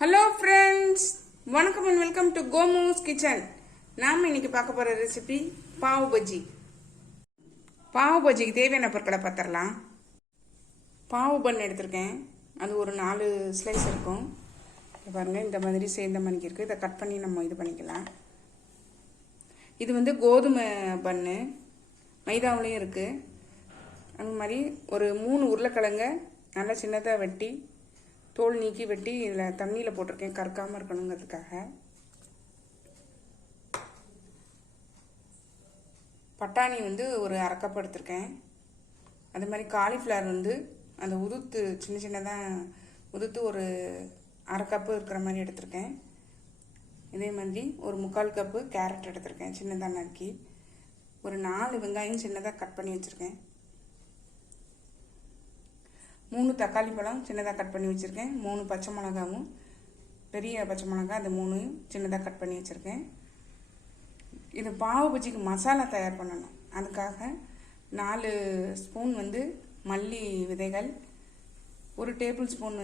Hello friends, வணக்கம் and welcome to கோமூஸ் kitchen. நாம் இன்னைக்கு பார்க்க போகிற ரெசிபி பாவ் பஜ்ஜி. பாவ் பஜ்ஜிக்கு தேவையான பொருட்களை பார்த்துடலாம். பாவு பன் எடுத்திருக்கேன். அது ஒரு 4 ஸ்லைஸ் இருக்கும். பாருங்கள், இந்த மாதிரி சேர்ந்த மணிக்கு இருக்குது. இதை கட் பண்ணி நம்ம இது பண்ணிக்கலாம். இது கோதுமை பன்னு, மைதாவிலையும் இருக்குது. அந்த மாதிரி ஒரு 3 உருளைக்கிழங்க நல்லா சின்னதாக வெட்டி தோல் நீக்கி வெட்டி இதில் தண்ணியில் போட்டிருக்கேன், கறக்காமல் இருக்கணுங்கிறதுக்காக. பட்டாணி ஒரு 1/2 கப் எடுத்திருக்கேன். அது மாதிரி காலிஃப்ளவர் அந்த உதுத்து சின்ன சின்னதாக உதுத்து ஒரு 1/2 கப்பு இருக்கிற மாதிரி எடுத்திருக்கேன். இதே மாதிரி ஒரு 3/4 கப்பு கேரட் எடுத்திருக்கேன், சின்னதாக நறுக்கி. ஒரு 4 வெங்காயம் சின்னதாக கட் பண்ணி வச்சுருக்கேன். 3 தக்காளி பழம் சின்னதாக கட் பண்ணி வச்சுருக்கேன். 3 பச்சை மிளகாவும், பெரிய பச்சை மிளகா அந்த 3 சின்னதாக கட் பண்ணி வச்சுருக்கேன். இது பாவு பஜ்ஜிக்கு மசாலா தயார் பண்ணணும். அதுக்காக 4 ஸ்பூன் மல்லி விதைகள், 1 டேபிள் ஸ்பூன்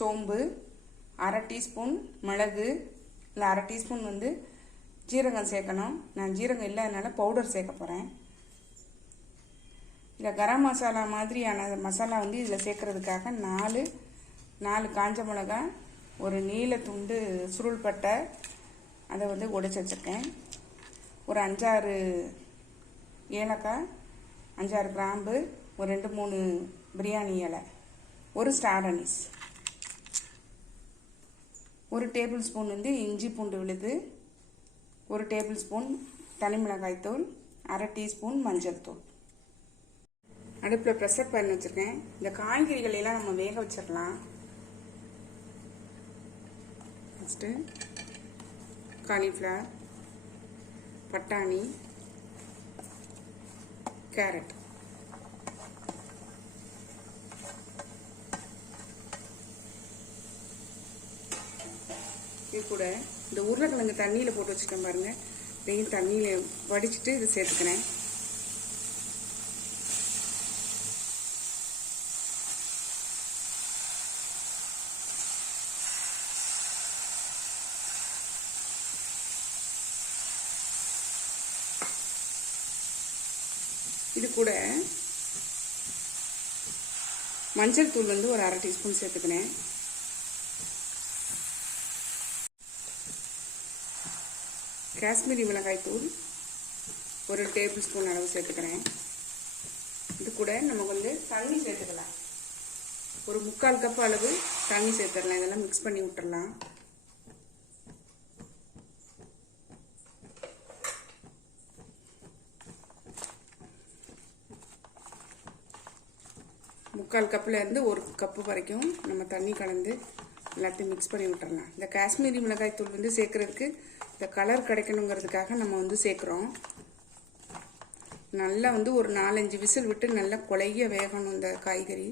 சோம்பு, 1/2 டீஸ்பூன் மிளகு, இல்லை 1/2 டீஸ்பூன் ஜீரகம் சேர்க்கணும். நான் ஜீரகம் இல்லாதனால பவுடர் சேர்க்க போகிறேன். இதில் கரம் மசாலா மாதிரியான மசாலா இதில் சேர்க்கறதுக்காக 4 காஞ்ச மிளகா, ஒரு நீல துண்டு சுருள் பட்டை, அதை உடைச்சி வச்சுருக்கேன். ஒரு 5-6 ஏலக்காய், 5-6 கிராம்பு, ஒரு 2-3 பிரியாணி இலை, ஒரு ஸ்டார் அனீஸ், 1 டேபிள் ஸ்பூன் இஞ்சி பூண்டு விழுது, 1 டேபிள் ஸ்பூன் தனி மிளகாய் தூள், 1/2 டீஸ்பூன் மஞ்சள் தூள். அடுப்பில் ப்ரெஷர் பேன் வச்சுருக்கேன். இந்த காய்கறிகள் எல்லாம் நம்ம வேக வச்சிடலாம். ஃபஸ்ட்டு காலிஃப்ளவர், பட்டாணி, கேரட். இது கூட இந்த உருளைக்கிழங்கு தண்ணியில் போட்டு வச்சுருக்கேன் பாருங்கள். இதையும் தண்ணியில் வடிச்சிட்டு இதை சேர்த்துக்கிறேன். இது கூட மஞ்சள் தூள் ஒரு 1/2 டீஸ்பூன் சேர்த்துக்கிறேன். காஷ்மீரி மிளகாய் தூள் 1 டேபிள் ஸ்பூன் அளவு சேர்த்துக்கிறேன். இது கூட நம்ம தண்ணி சேர்த்துக்கலாம். ஒரு 3/4 கப் அளவு தண்ணி சேர்த்துடலாம். இதெல்லாம் மிக்ஸ் பண்ணி விட்டுடலாம். முக்கால் கப்பில் 1 கப்பு வரைக்கும் நம்ம தண்ணி கலந்து எல்லாத்தையும் மிக்ஸ் பண்ணி விட்டுறலாம். இந்த காஷ்மீரி மிளகாய் தூள் சேர்க்கறதுக்கு இந்த கலர் கிடைக்கணுங்கிறதுக்காக நம்ம சேர்க்குறோம். நல்லா ஒரு 4-5 விசில் விட்டு நல்லா குழைய வேகணும் இந்த காய்கறி.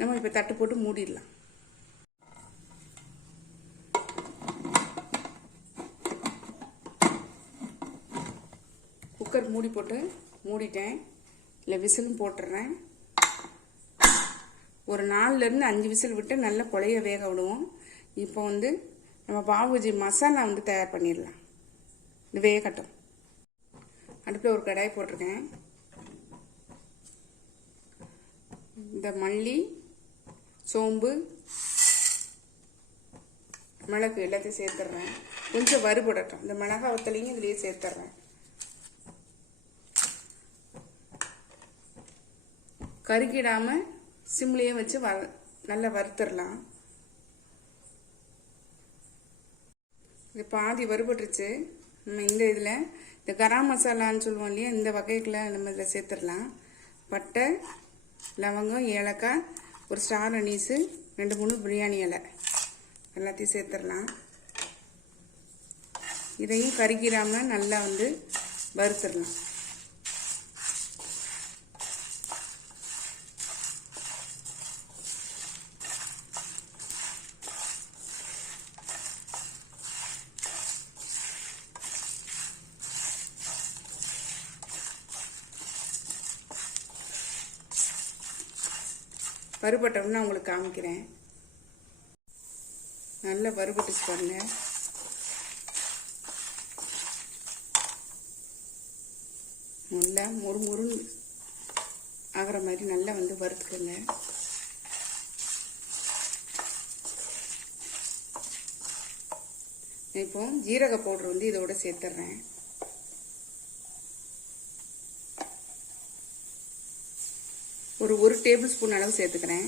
நம்ம இப்போ தட்டு போட்டு மூடிடலாம். குக்கர் மூடி போட்டு மூடிட்டேன். இல்லை விசிலும் போட்டுடுறேன். ஒரு 4-5 விசில் விட்டு நல்லா குழைய வேக விடுவோம். இப்போ நம்ம பாவு பஜ்ஜி மசாலா தயார் பண்ணிடலாம். இது வேகட்டும். அடுப்பில் ஒரு கடாய் போட்டிருக்கேன். இந்த மல்லி, சோம்பு, மிளகு எல்லாத்தையும் சேர்த்துட்றேன். கொஞ்சம் வறுபடட்டும். இந்த மிளகாய் வத்தலையும் இதுலேயே சேர்த்துட்றேன். கருகிடாம சிம்லேயே வச்சு நல்லா வறுத்துடலாம். இது பாதி வறுபட்டுருச்சு. நம்ம இந்த இதில் இந்த கரம் மசாலான்னு சொல்லுவோம் இல்லையா, இந்த வகைகளை நம்ம இதில் சேர்த்துடலாம். பட்டை, லவங்கம், ஏலக்காய், ஒரு ஸ்டார் அனீஸு, 2-3 பிரியாணி இலை எல்லாத்தையும் சேர்த்துடலாம். இதையும் கருகிடாம நல்லா வறுத்துடலாம். வறுபட்டோம்னா உங்களுக்கு காமிக்கிறேன். நல்லா வறுபட்டுச்சு பாருங்க. நல்லா முறுமுறுன்னு ஆகிற மாதிரி நல்லா வந்து வறுத்துக்கோங்க. இப்போ ஜீரக பவுடர் வந்து இதோட சேர்த்துறேன். ஒரு டேபிள் ஸ்பூன் அளவு சேர்த்துக்கிறேன்.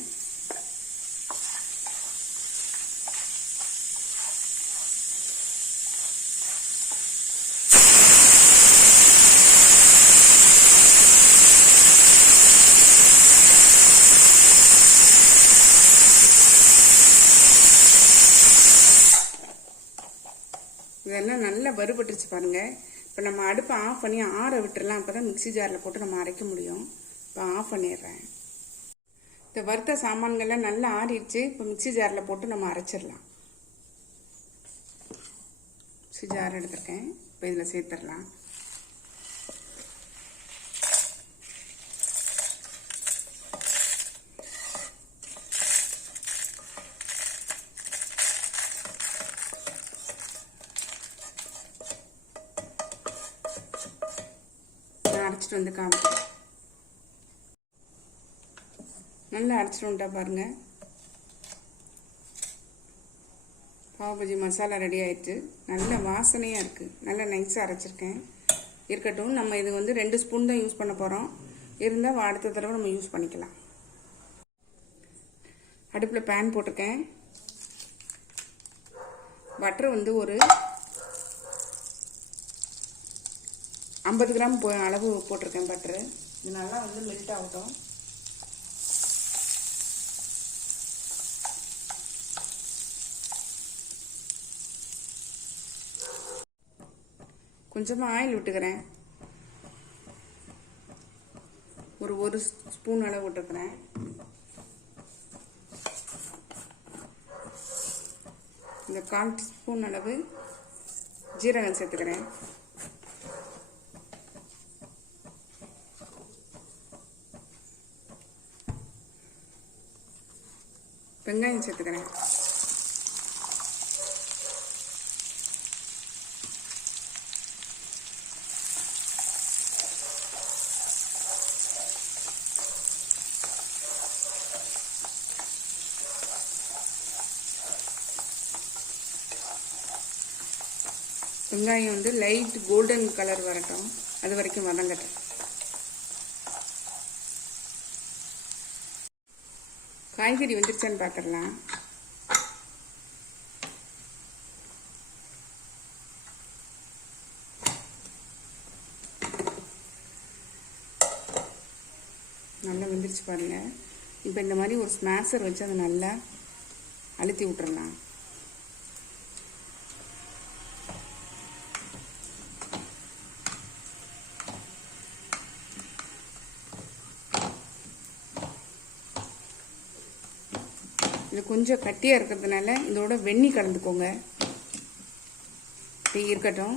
இதெல்லாம் நல்லா வறுபட்டுருச்சு பாருங்க. இப்போ நம்ம அடுப்பை ஆஃப் பண்ணி ஆற விட்டுறலாம். அப்போ தான் மிக்சி ஜாரில் போட்டு நம்ம அரைக்க முடியும். இப்போ ஆஃப் பண்ணிடுறேன். இந்த வறுத்த சாமான்கள்லாம் நல்லா ஆறிடுச்சு. இப்போ மிக்சி ஜாரில் போட்டு நம்ம அரைச்சிடலாம். மிக்சி ஜார் எடுத்துருக்கேன். இப்போ இதில் சேர்த்துடலாம். அரைச்சிட்டு வந்து காமிக்கிறேன். நல்லா அரைச்சிட்டு வந்துட்டா பாருங்க. பாவ் பஜ்ஜி மசாலா ரெடி ஆயிடுச்சு. நல்ல வாசனையாக இருக்குது. நல்லா நைஸாக அரைச்சிருக்கேன். இருக்கட்டும். நம்ம இது வந்து 2 ஸ்பூன் தான் யூஸ் பண்ண போகிறோம். இருந்தால் அடுத்த தடவை நம்ம யூஸ் பண்ணிக்கலாம். அடுப்பில் பேன் போட்டிருக்கேன். பட்டர் வந்து ஒரு 50 கிராம் அளவு போட்டிருக்கேன் பட்டரு. இது நல்லா வந்து மெல்ட் ஆகட்டும். கொஞ்சமாக ஆயில் விட்டுக்கிறேன். ஒரு ஸ்பூன் அளவு விட்டுக்கிறேன். இந்த 1/4 ஸ்பூன் அளவு ஜீரகம் சேர்த்துக்கிறேன். வெங்காயம் சேர்த்துக்கிறேன். வெங்காயம் வந்து லைட் கோல்டன் கலர் வரட்டும். அது வரைக்கும் வதங்கட்டும். காய்கறி வந்துருச்சான்னு பார்த்துடலாம். நல்லா வெந்துருச்சு பாருங்க. இப்போ இந்த மாதிரி ஒரு ஸ்மாஷர் வச்சு அதை நல்லா அழுத்தி விட்டுறலாம். இது கொஞ்சம் கட்டியாக இருக்கிறதுனால இதோட வெந்நீர் கலந்துக்கோங்க. இப்படி இருக்கட்டும்.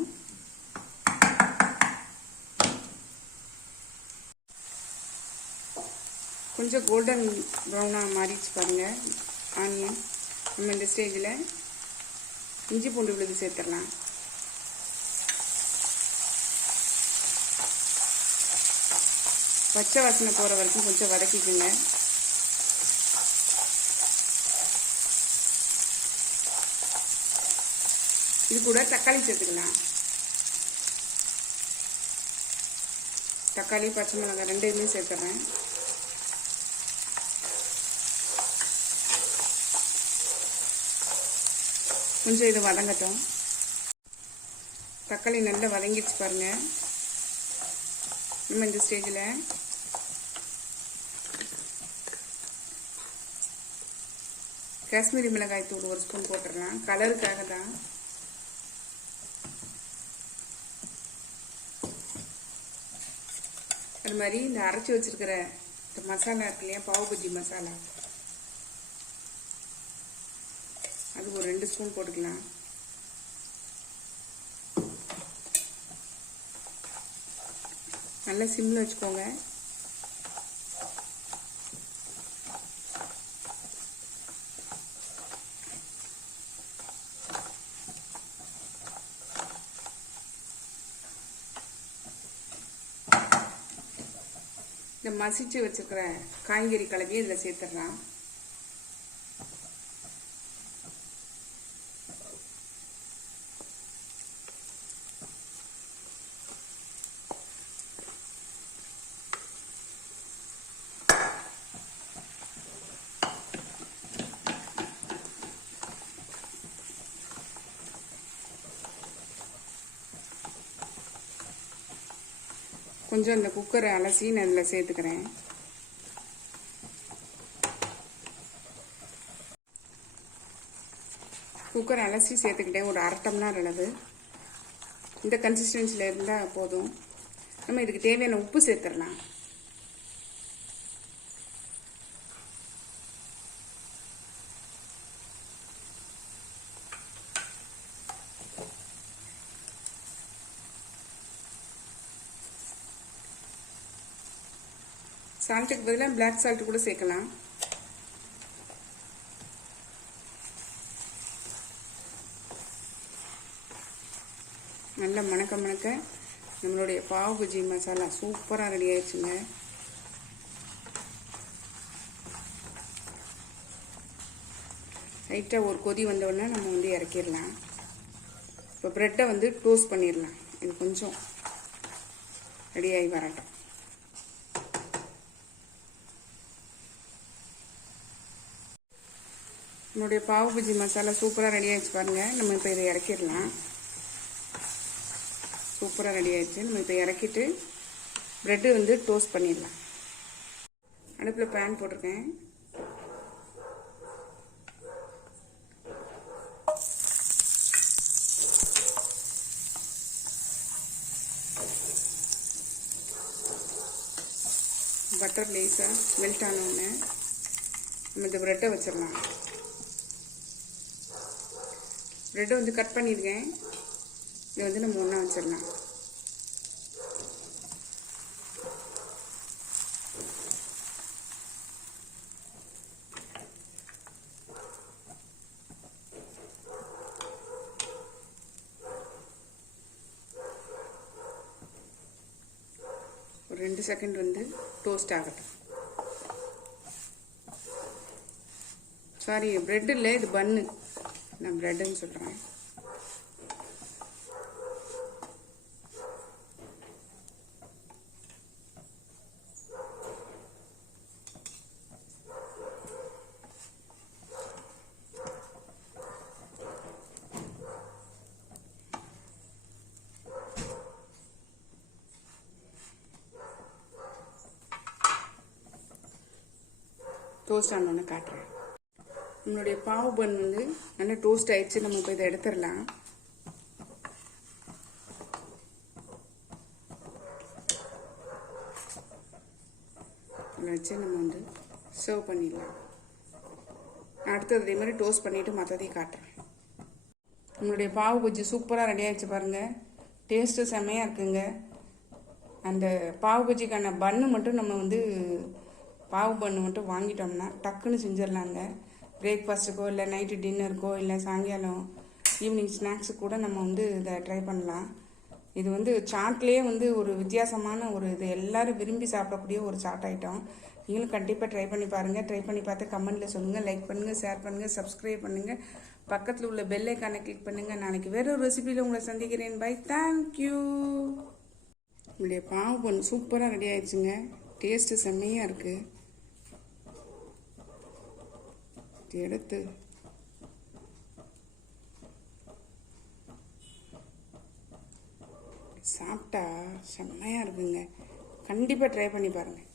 கொஞ்சம் கோல்டன் ப்ரௌனாக மாறிச்சு பாருங்கள் ஆனியன். நம்ம இந்த ஸ்டேஜில் இஞ்சி பூண்டு விழுது சேர்த்துடலாம். பச்சை வாசனை போகிற வரைக்கும் கொஞ்சம் வதக்கிக்குங்க. இது கூட தக்காளி சேர்த்துக்கலாம். தக்காளி பச்சை மிளகாய் ரெண்டையுமே சேர்த்துறேன். கொஞ்சம் இது வதங்கட்டும். தக்காளி நல்லா வதங்கிடுச்சு பாருங்க. நம்ம இந்த ஸ்டேஜில் காஷ்மீரி மிளகாய் தூள் 1 ஸ்பூன் போட்டுடலாம். கலருக்காக தான். அது மாதிரி இந்த அரைச்சி வச்சிருக்கிற இந்த மசாலா இருக்கு இல்லையா, பாவ் பஜ்ஜி மசாலா, அது ஒரு 2 ஸ்பூன் போட்டுக்கலாம். நல்லா சிம்மில் வச்சுக்கோங்க. இந்த மசிச்சு வச்சுருக்கிற காய்கறி கலவையை இதில் சேர்த்துடலாம். கொஞ்சம் இந்த குக்கரை அலசி நான் இதில் சேர்த்துக்கிறேன். குக்கரை அலசி சேர்த்துக்கிட்டேன். ஒரு 1/2 டம்ளர் அளவு. இந்த கன்சிஸ்டன்சியில் இருந்தால் போதும். நம்ம இதுக்கு தேவையான உப்பு சேர்த்துடலாம். சால்ட்டுக்கு பதிலாக பிளாக் சால்ட் கூட சேர்க்கலாம். நல்ல மணக்க மணக்க நம்மளுடைய பாவ் பஜ்ஜி மசாலா சூப்பராக ரெடி ஆயிடுச்சுங்க. லைட்டாக ஒரு கொதி வந்தோடனே நம்ம வந்து இறக்கிடலாம். இப்போ ப்ரெட்டை வந்து டோஸ்ட் பண்ணிடலாம். இது கொஞ்சம் ரெடியாகி வரட்டும். நம்மளுடைய பாவ் பஜ்ஜி மசாலா சூப்பராக ரெடி ஆகிடுச்சு பாருங்கள். நம்ம இப்போ இதை இறக்கிடலாம். சூப்பராக ரெடி ஆகிடுச்சு. நம்ம இப்போ இறக்கிட்டு ப்ரெட்டு வந்து டோஸ்ட் பண்ணிடலாம். அடுப்பில் பேன் போட்டிருக்கேன். பட்டர் லேஸாக மெல்ட் ஆனோடனே நம்ம இந்த ப்ரெட்டை வச்சிடலாம். ப்ரெட்டை வந்து கட் பண்ணியிருக்கேன். இதை வந்து நம்ம ஒன்றா வச்சிடலாம். ஒரு 2 செகண்ட் வந்து டோஸ்ட் ஆகட்டும். சாரி, ப்ரெட் இல்லை, இது பன்னு. நான் ப்ரெட்டுன்னு சொல்கிறேன். டோஸ்ட் ஆனோன்னு காட்டுறேன். நம்மளுடைய பாவு பன் வந்து நல்லா டோஸ்ட் ஆயிடுச்சு. நம்ம இப்போ இதை எடுத்துடலாம். இதில் வச்சு நம்ம வந்து சர்வ் பண்ணிடலாம். அடுத்தது இதே மாதிரி டோஸ்ட் பண்ணிவிட்டு மற்றதையும் காட்டுறேன். நம்மளுடைய பாவு பஜ்ஜி சூப்பராக ரெடி ஆகிடுச்சு பாருங்கள். டேஸ்ட்டு செம்மையாக இருக்குங்க. அந்த பாவு பஜ்ஜிக்கான பன்னு மட்டும் நம்ம வந்து பாவு பண்ணு மட்டும் வாங்கிட்டோம்னா டக்குன்னு செஞ்சிடலாங்க. பிரேக்ஃபாஸ்ட்டுக்கோ இல்லை நைட்டு டின்னருக்கோ இல்லை சாயங்காலம் ஈவினிங் ஸ்நாக்ஸுக்கு கூட நம்ம வந்து இதை ட்ரை பண்ணலாம். இது வந்து சாட்லேயே வந்து ஒரு வித்தியாசமான ஒரு இது எல்லோரும் விரும்பி சாப்பிடக்கூடிய ஒரு சாட் ஐட்டம். நீங்களும் கண்டிப்பாக ட்ரை பண்ணி பாருங்கள். ட்ரை பண்ணி பார்த்து கமெண்ட்டில் சொல்லுங்கள். லைக் பண்ணுங்கள், ஷேர் பண்ணுங்கள், சப்ஸ்கிரைப் பண்ணுங்கள். பக்கத்தில் உள்ள பெல் ஐக்கானை கிளிக் பண்ணுங்கள். நாளைக்கு வேற ஒரு ரெசிபியில் உங்களை சந்திக்கிறேன். Bye, thank you. உங்களுடைய பாவு பண்ணு சூப்பராக ரெடி ஆயிடுச்சுங்க. டேஸ்ட்டு செம்மையாக இருக்குது. எடுத்து சாப்பிட்டா செம்மையாக இருக்குங்க. கண்டிப்பாக ட்ரை பண்ணி பாருங்கள்.